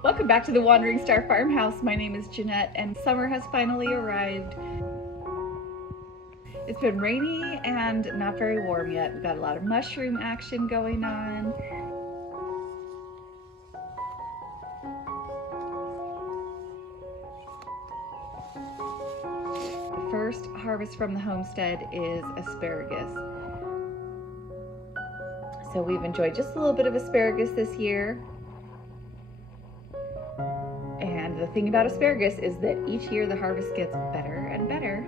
Welcome back to the Wandering Star Farmhouse. My name is Jeanette and summer has finally arrived. It's been rainy and not very warm yet. We've got a lot of mushroom action going on. The first harvest from the homestead is asparagus. So we've enjoyed just a little bit of asparagus this year. And the thing about asparagus is that each year the harvest gets better and better.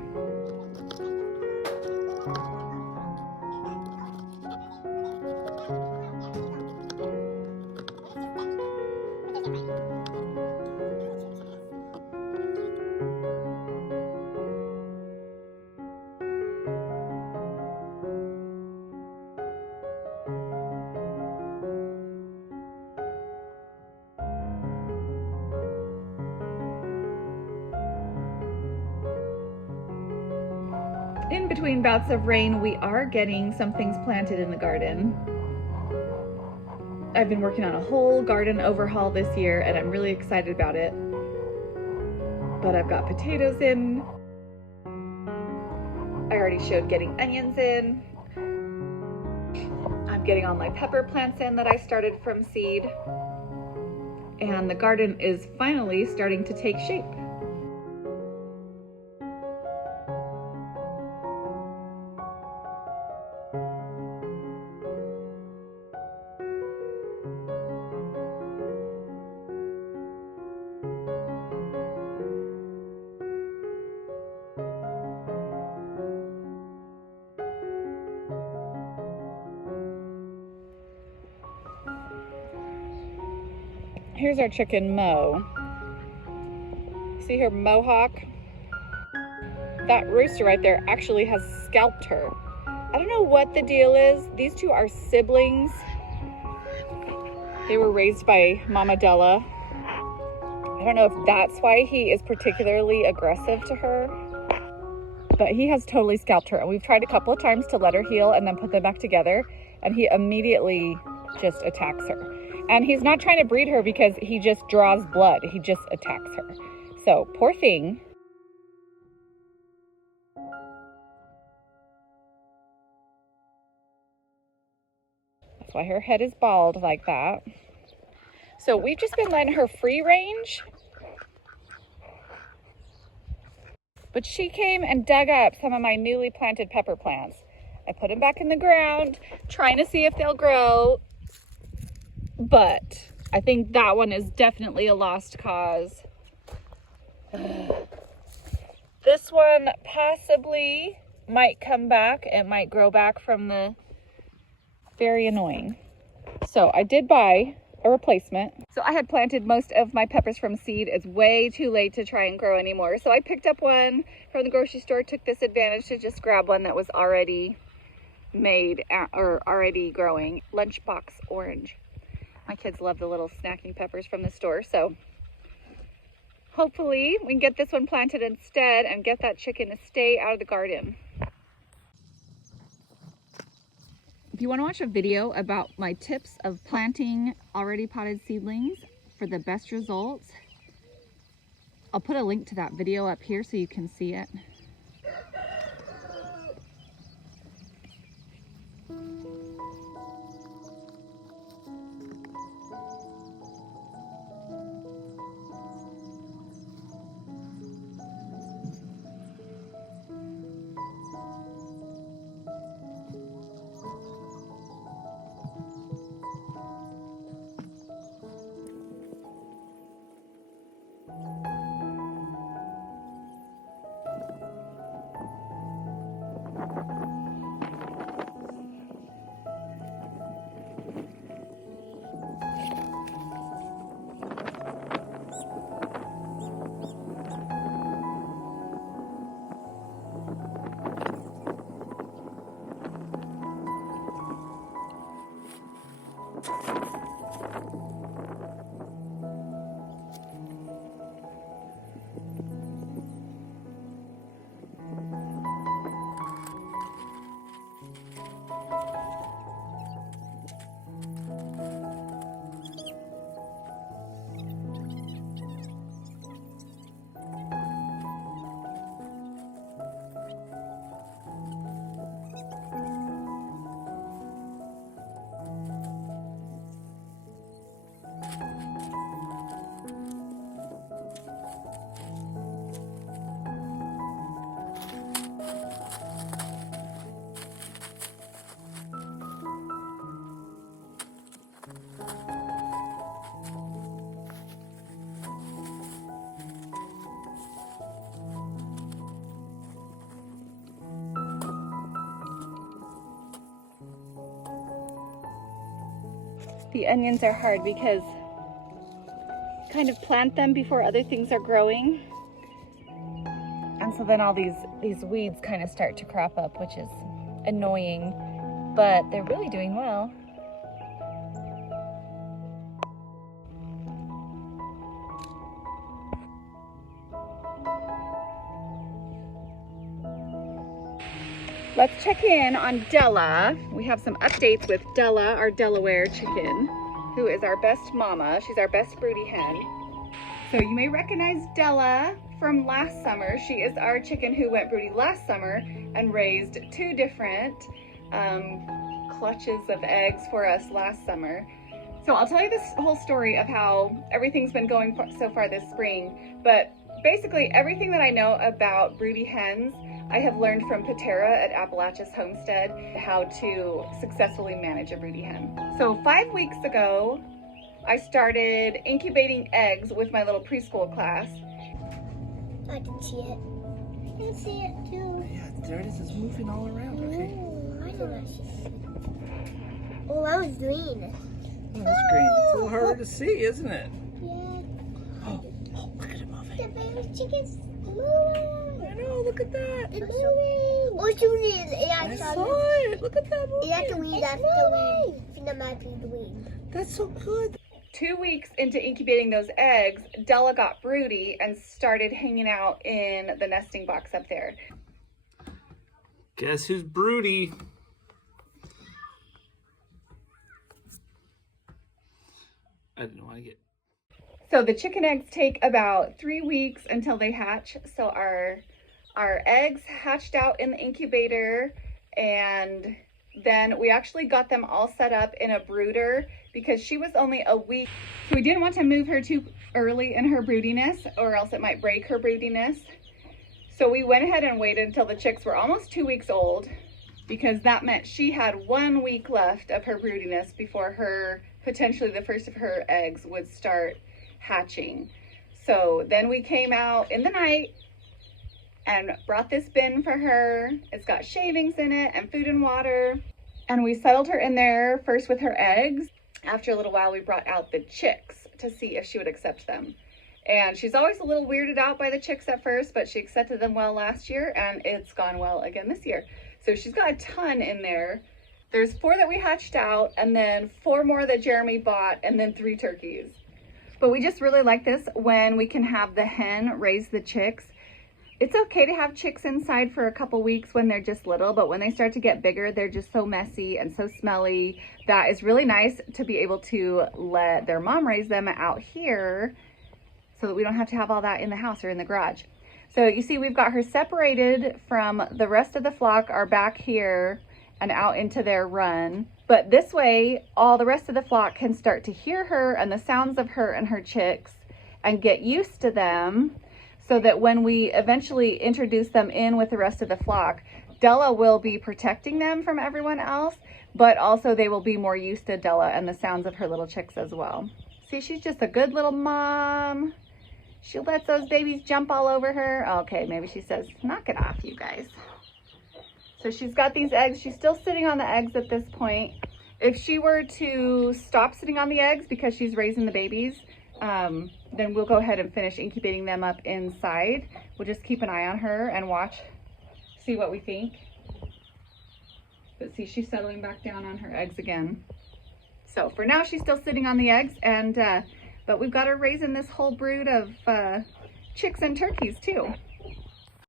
In between bouts of rain, we are getting some things planted in the garden. I've been working on a whole garden overhaul this year and I'm really excited about it. But I've got potatoes in. I already showed getting onions in. I'm getting all my pepper plants in that I started from seed. And the garden is finally starting to take shape. Here's our chicken Mo. See her mohawk? That rooster right there actually has scalped her. I don't know what the deal is. These two are siblings. They were raised by Mama Della. I don't know if that's why he is particularly aggressive to her, but he has totally scalped her. And we've tried a couple of times to let her heal and then put them back together, and he immediately just attacks her. And he's not trying to breed her because he just draws blood. He just attacks her. So, poor thing. That's why her head is bald like that. So we've just been letting her free range. But she came and dug up some of my newly planted pepper plants. I put them back in the ground, trying to see if they'll grow. But I think that one is definitely a lost cause. This one possibly might come back. It might grow back from the very annoying. So I did buy a replacement. So I had planted most of my peppers from seed. It's way too late to try and grow anymore. So I picked up one from the grocery store, took this advantage to just grab one that was already made or already growing. Lunchbox orange. My kids love the little snacking peppers from the store, so hopefully we can get this one planted instead and get that chicken to stay out of the garden. If you want to watch a video about my tips of planting already potted seedlings for the best results, I'll put a link to that video up here so you can see it. The onions are hard because you kind of plant them before other things are growing. And so then all these weeds kind of start to crop up, which is annoying, but they're really doing well. Let's check in on Della. We have some updates with Della, our Delaware chicken, who is our best mama. She's our best broody hen. So you may recognize Della from last summer. She is our chicken who went broody last summer and raised 2 different clutches of eggs for us last summer. So I'll tell you this whole story of how everything's been going so far this spring, but basically everything that I know about broody hens I have learned from Patera at Appalachia's Homestead, how to successfully manage a broody hen. So 5 weeks ago, I started incubating eggs with my little preschool class. I can see it. I can see it too. Yeah, there it is. It's moving all around. Okay. Oh, I did not see it. Oh, that was green. Oh, that's green. It's a little harder to see, isn't it? Yeah. Oh, look at it moving. The baby chicken's moving. I know, look at that. It's moving. Oh, it's doing it. I saw it. Look at that moving. That's the weed. That's the weed. I think that might be the weed. That's so good. 2 weeks into incubating those eggs, Della got broody and started hanging out in the nesting box up there. Guess who's broody? I don't know why I get. So the chicken eggs take about 3 weeks until they hatch. So our eggs hatched out in the incubator, and then we actually got them all set up in a brooder because she was only a week. So we didn't want to move her too early in her broodiness or else it might break her broodiness. So we went ahead and waited until the chicks were almost 2 weeks old, because that meant she had 1 week left of her broodiness before her, potentially the first of her eggs would start hatching. So then we came out in the night and brought this bin for her. It's got shavings in it and food and water. And we settled her in there first with her eggs. After a little while, we brought out the chicks to see if she would accept them. And she's always a little weirded out by the chicks at first, but she accepted them well last year, and it's gone well again this year. So she's got a ton in there. There's 4 that we hatched out, and then 4 more that Jeremy bought, and then 3 turkeys. But we just really like this when we can have the hen raise the chicks. It's okay to have chicks inside for a couple weeks when they're just little, but when they start to get bigger, they're just so messy and so smelly that it's really nice to be able to let their mom raise them out here so that we don't have to have all that in the house or in the garage. So you see we've got her separated from the rest of the flock are back here and out into their run. But this way, all the rest of the flock can start to hear her and the sounds of her and her chicks and get used to them, so that when we eventually introduce them in with the rest of the flock, Della will be protecting them from everyone else, but also they will be more used to Della and the sounds of her little chicks as well. See, she's just a good little mom. She lets those babies jump all over her. Okay, maybe she says, knock it off, you guys. So she's got these eggs. She's still sitting on the eggs at this point. If she were to stop sitting on the eggs because she's raising the babies, then we'll go ahead and finish incubating them up inside. We'll just keep an eye on her and watch, see what we think. But see, she's settling back down on her eggs again. So for now, she's still sitting on the eggs, and but we've got her raising this whole brood of chicks and turkeys too.